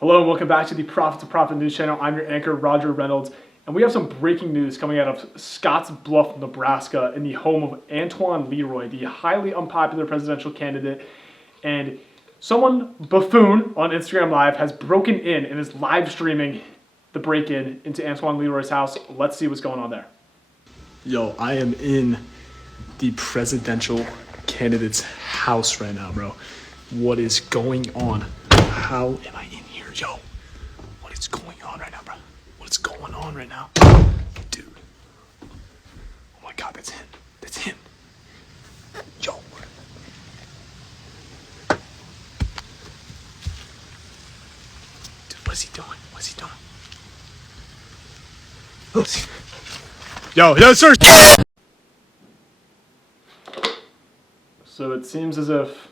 Hello and welcome back to the Profit to Profit News Channel. I'm your anchor, Roger Reynolds, and we have some breaking news coming out of Scotts Bluff, Nebraska, in the home of Antoine Leroy, the highly unpopular presidential candidate. And someone, buffoon, on Instagram Live has broken in and is live streaming the break-in into Antoine Leroy's house. Let's see what's going on there. Yo, I am in the presidential candidate's house right now, bro. What is going on? How am I in here, yo? What is going on right now, bro? What is going on right now? Dude. Oh my God, that's him. That's him. Yo. Dude, what is he doing? What is he doing? Yo, sir. So it seems as if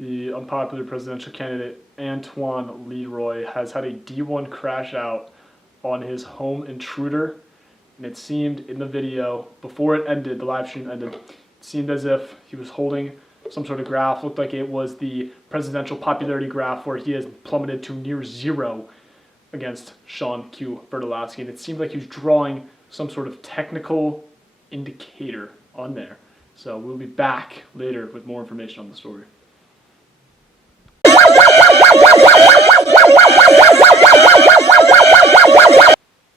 the unpopular presidential candidate Antoine Leroy has had a D1 crash out on his home intruder. And it seemed in the video, before it ended, the live stream ended, it seemed as if he was holding some sort of graph. Looked like it was the presidential popularity graph where he has plummeted to near zero against Sean Q. Bertolowski. And it seemed like he was drawing some sort of technical indicator on there. So we'll be back later with more information on the story.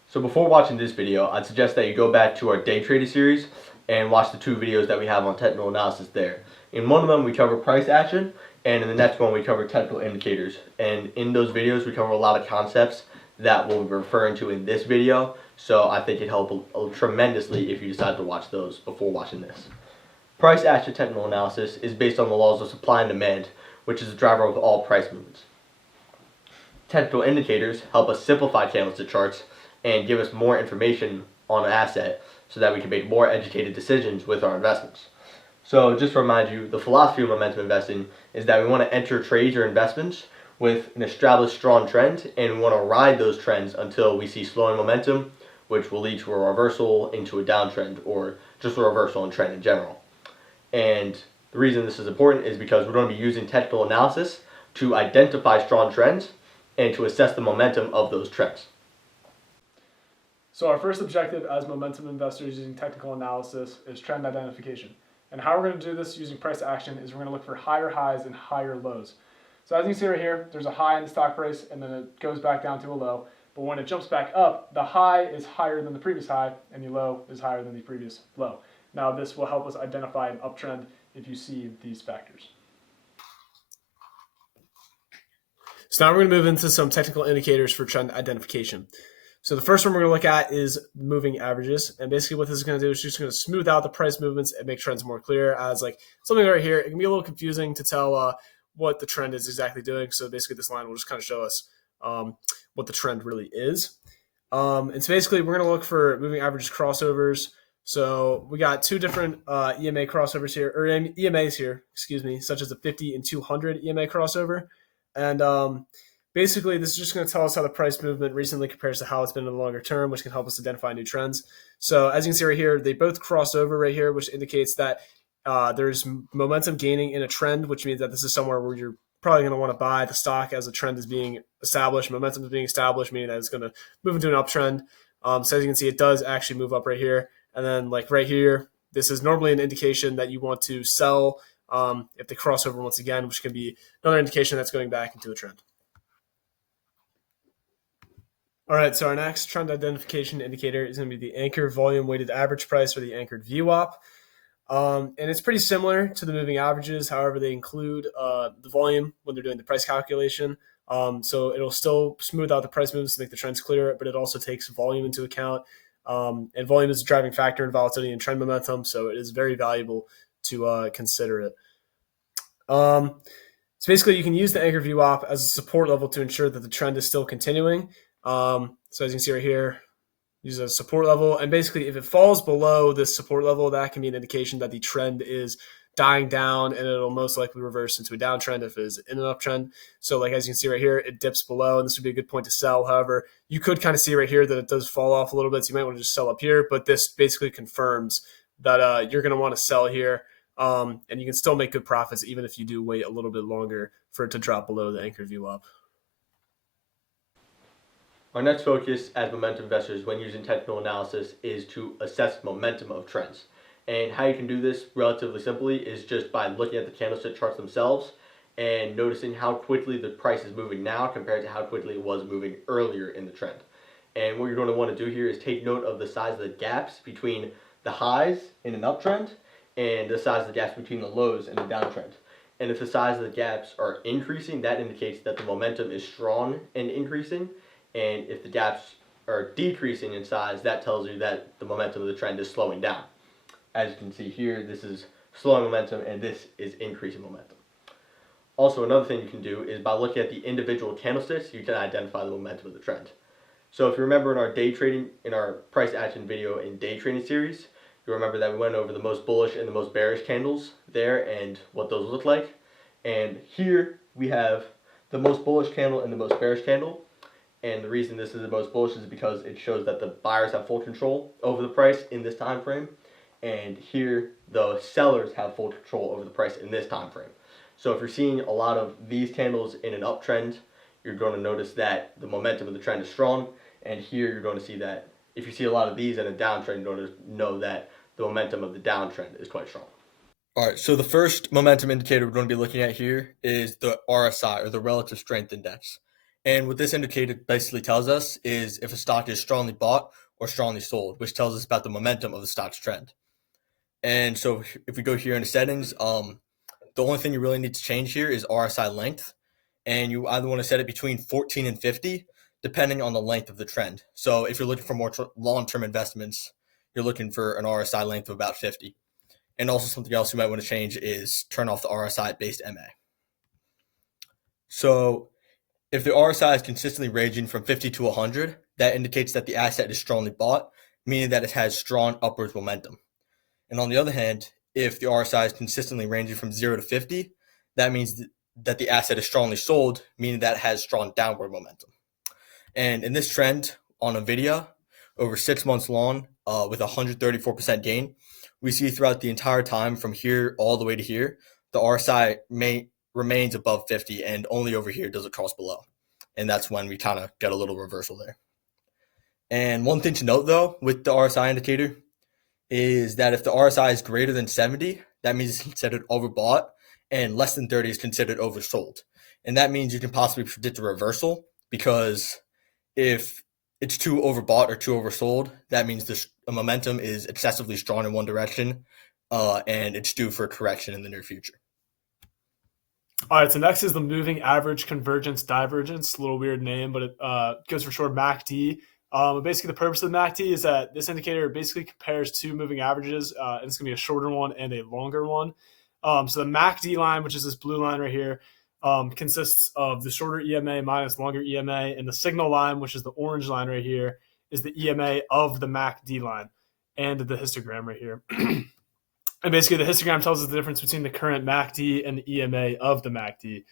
So before watching this video, I'd suggest that you go back to our day trader series and watch the two videos that we have on technical analysis there. In one of them we cover price action, and in the next one we cover technical indicators. And in those videos we cover a lot of concepts that we'll be referring to in this video, so I think it'd help tremendously if you decide to watch those before watching this. Price action technical analysis is based on the laws of supply and demand, which is the driver of all price movements. Technical indicators help us simplify candlestick charts and give us more information on an asset so that we can make more educated decisions with our investments. So just to remind you, the philosophy of momentum investing is that we want to enter trades or investments with an established strong trend, and we want to ride those trends until we see slowing momentum, which will lead to a reversal into a downtrend, or just a reversal in trend in general. And the reason this is important is because we're going to be using technical analysis to identify strong trends and to assess the momentum of those trends. So our first objective as momentum investors using technical analysis is trend identification. And how we're going to do this using price action is we're going to look for higher highs and higher lows. So as you can see right here, there's a high in the stock price and then it goes back down to a low. But when it jumps back up, the high is higher than the previous high and the low is higher than the previous low. Now this will help us identify an uptrend if you see these factors. So now we're going to move into some technical indicators for trend identification. So the first one we're going to look at is moving averages. And basically what this is going to do is just going to smooth out the price movements and make trends more clear. As like something right here, it can be a little confusing to tell what the trend is exactly doing. So basically this line will just kind of show us what the trend really is. And so basically we're going to look for moving averages crossovers. So we got two different EMA crossovers here, or EMAs here, such as the 50 and 200 EMA crossover. And basically, this is just going to tell us how the price movement recently compares to how it's been in the longer term, which can help us identify new trends. So as you can see right here, they both cross over right here, which indicates that there's momentum gaining in a trend, which means that this is somewhere where you're probably going to want to buy the stock as a trend is being established. Momentum is being established, meaning that it's going to move into an uptrend. So as you can see, it does actually move up right here. And then like right here, this is normally an indication that you want to sell if they cross over once again, which can be another indication that's going back into a trend. All right, so our next trend identification indicator is going to be the anchor volume weighted average price, or the anchored VWAP. And it's pretty similar to the moving averages. However, they include the volume when they're doing the price calculation. So it'll still smooth out the price movements to make the trends clearer, but it also takes volume into account. And volume is a driving factor in volatility and trend momentum, so it is very valuable to consider it. So basically, you can use the anchor VWAP as a support level to ensure that the trend is still continuing. So as you can see right here, use a support level. And basically, if it falls below this support level, that can be an indication that the trend is dying down, and it'll most likely reverse into a downtrend if it is in an uptrend. So like as you can see right here, it dips below, and this would be a good point to sell. However, you could kind of see right here that it does fall off a little bit, so you might want to just sell up here. But this basically confirms that you're going to want to sell here, and you can still make good profits even if you do wait a little bit longer for it to drop below the anchor VWAP. Our next focus as momentum investors when using technical analysis is to assess momentum of trends. And how you can do this relatively simply is just by looking at the candlestick charts themselves and noticing how quickly the price is moving now compared to how quickly it was moving earlier in the trend. And what you're going to want to do here is take note of the size of the gaps between the highs in an uptrend and the size of the gaps between the lows in a downtrend. And if the size of the gaps are increasing, that indicates that the momentum is strong and increasing. And if the gaps are decreasing in size, that tells you that the momentum of the trend is slowing down. As you can see here, this is slowing momentum and this is increasing momentum. Also, another thing you can do is by looking at the individual candlesticks, you can identify the momentum of the trend. So if you remember in our price action video in day trading series, you remember that we went over the most bullish and the most bearish candles there and what those look like. And here we have the most bullish candle and the most bearish candle. And the reason this is the most bullish is because it shows that the buyers have full control over the price in this time frame. And here the sellers have full control over the price in this time frame. So if you're seeing a lot of these candles in an uptrend, you're going to notice that the momentum of the trend is strong. And here you're going to see that if you see a lot of these in a downtrend, you're going to know that the momentum of the downtrend is quite strong. All right, so the first momentum indicator we're going to be looking at here is the RSI, or the Relative Strength Index. And what this indicator basically tells us is if a stock is strongly bought or strongly sold, which tells us about the momentum of the stock's trend. And so if we go here into settings, the only thing you really need to change here is RSI length. And you either want to set it between 14 and 50, depending on the length of the trend. So if you're looking for more long-term investments, you're looking for an RSI length of about 50. And also something else you might want to change is turn off the RSI-based MA. So if the RSI is consistently ranging from 50 to 100, that indicates that the asset is strongly bought, meaning that it has strong upwards momentum. And on the other hand, if the RSI is consistently ranging from 0 to 50, that means that the asset is strongly sold, meaning that it has strong downward momentum. And in this trend on NVIDIA, over 6 months long, with 134% gain, we see throughout the entire time from here all the way to here, the RSI remains above 50, and only over here does it cross below. And that's when we kind of get a little reversal there. And one thing to note, though, with the RSI indicator is that if the RSI is greater than 70, that means it's considered overbought, and less than 30 is considered oversold. And that means you can possibly predict a reversal, because if it's too overbought or too oversold, that means the momentum is excessively strong in one direction, and it's due for a correction in the near future. All right, so next is the moving average convergence divergence. A little weird name, but it goes for short MACD. Basically, the purpose of the MACD is that this indicator basically compares two moving averages, and it's going to be a shorter one and a longer one. So the MACD line, which is this blue line right here, consists of the shorter EMA minus longer EMA, and the signal line, which is the orange line right here, is the EMA of the MACD line, and the histogram right here. And basically, the histogram tells us the difference between the current MACD and the EMA of the MACD.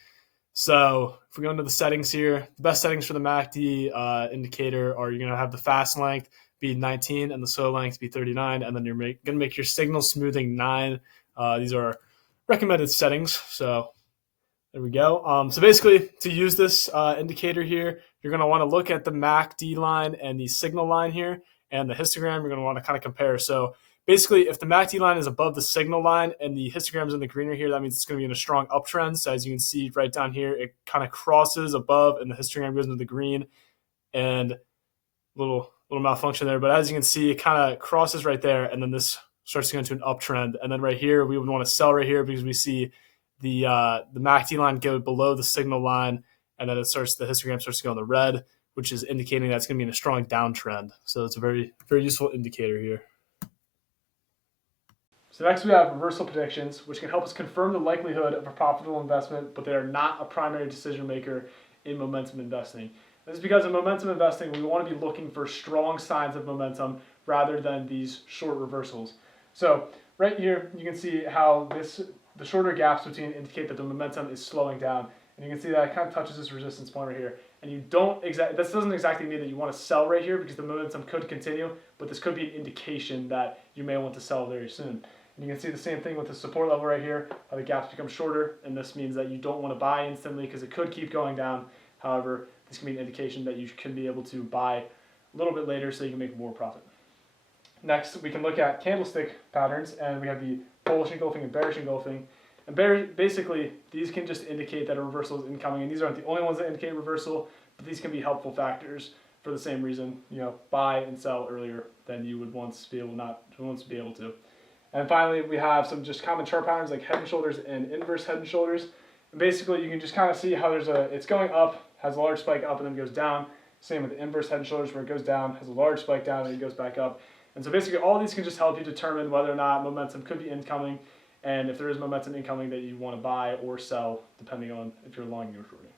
So if we go into the settings here, the best settings for the MACD indicator are you're going to have the fast length be 19 and the slow length be 39, and then you're going to make your signal smoothing 9. These are recommended settings. So there we go. So basically, to use this indicator here, you're going to want to look at the MACD line and the signal line here, and the histogram. You're going to want to kind of compare. So basically, if the MACD line is above the signal line and the histogram is in the greener here, that means it's going to be in a strong uptrend. So as you can see right down here, it kind of crosses above and the histogram goes into the green, and little malfunction there. But as you can see, it kind of crosses right there, and then this starts to go into an uptrend. And then right here, we would want to sell right here because we see the MACD line go below the signal line, and then the histogram starts to go in the red, which is indicating that it's going to be in a strong downtrend. So it's a very, very useful indicator here. So next we have reversal predictions, which can help us confirm the likelihood of a profitable investment, but they are not a primary decision maker in momentum investing. This is because in momentum investing, we want to be looking for strong signs of momentum rather than these short reversals. So right here, you can see how the shorter gaps between indicate that the momentum is slowing down. And you can see that it kind of touches this resistance point right here. And this doesn't exactly mean that you want to sell right here because the momentum could continue, but this could be an indication that you may want to sell very soon. And you can see the same thing with the support level right here, how the gaps become shorter, and this means that you don't want to buy instantly because it could keep going down. However, this can be an indication that you can be able to buy a little bit later so you can make more profit. Next, we can look at candlestick patterns, and we have the bullish engulfing and bearish engulfing. And basically, these can just indicate that a reversal is incoming, and these aren't the only ones that indicate reversal, but these can be helpful factors for the same reason, buy and sell earlier than you would once be able to. And finally, we have some just common chart patterns like head and shoulders and inverse head and shoulders. And basically, you can just kind of see how it's going up, has a large spike up, and then goes down. Same with the inverse head and shoulders, where it goes down, has a large spike down, and it goes back up. And so basically, all these can just help you determine whether or not momentum could be incoming, and if there is momentum incoming that you want to buy or sell, depending on if you're long or shorting.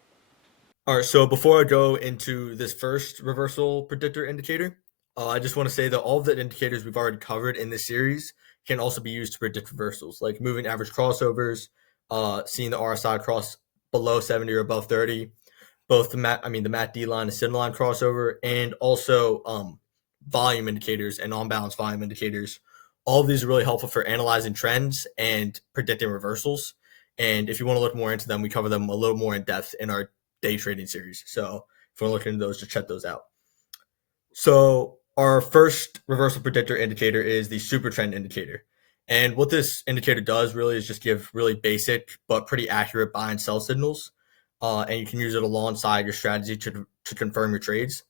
All right, so before I go into this first reversal predictor indicator, I just want to say that all of the indicators we've already covered in this series can also be used to predict reversals, like moving average crossovers, seeing the RSI cross below 70 or above 30, both the MACD line and SIM line crossover, and also volume indicators and on-balance volume indicators. All of these are really helpful for analyzing trends and predicting reversals. And if you want to look more into them, we cover them a little more in depth in our day trading series. So if you want to look into those, just check those out. So our first reversal predictor indicator is the super trend indicator. And what this indicator does really is just give really basic but pretty accurate buy and sell signals. And you can use it alongside your strategy to confirm your trades.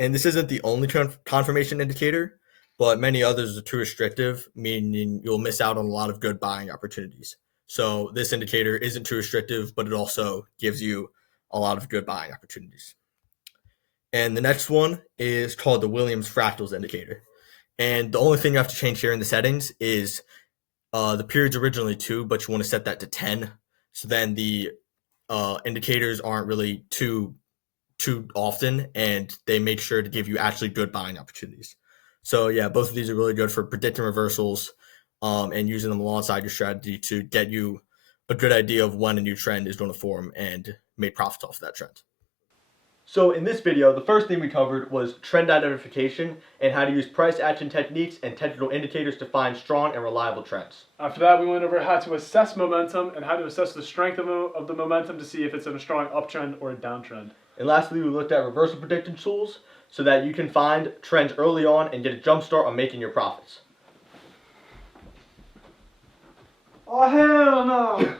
And this isn't the only confirmation indicator, but many others are too restrictive, meaning you'll miss out on a lot of good buying opportunities. So this indicator isn't too restrictive, but it also gives you a lot of good buying opportunities. And the next one is called the Williams Fractals indicator. And the only thing you have to change here in the settings is the period's originally 2, but you want to set that to 10. So then the indicators aren't really too often, and they make sure to give you actually good buying opportunities. So yeah, both of these are really good for predicting reversals and using them alongside your strategy to get you a good idea of when a new trend is going to form and make profits off of that trend. So in this video, the first thing we covered was trend identification and how to use price action techniques and technical indicators to find strong and reliable trends. After that, we went over how to assess momentum and how to assess the strength of the momentum to see if it's in a strong uptrend or a downtrend. And lastly, we looked at reversal prediction tools so that you can find trends early on and get a jump start on making your profits. Oh, hell no!